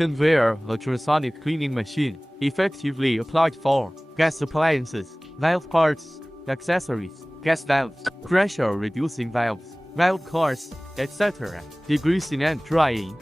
Conveyor ultrasonic cleaning machine, effectively applied for gas appliances, valve parts, accessories, gas valves, pressure reducing valves, valve cores, etc. Degreasing and drying.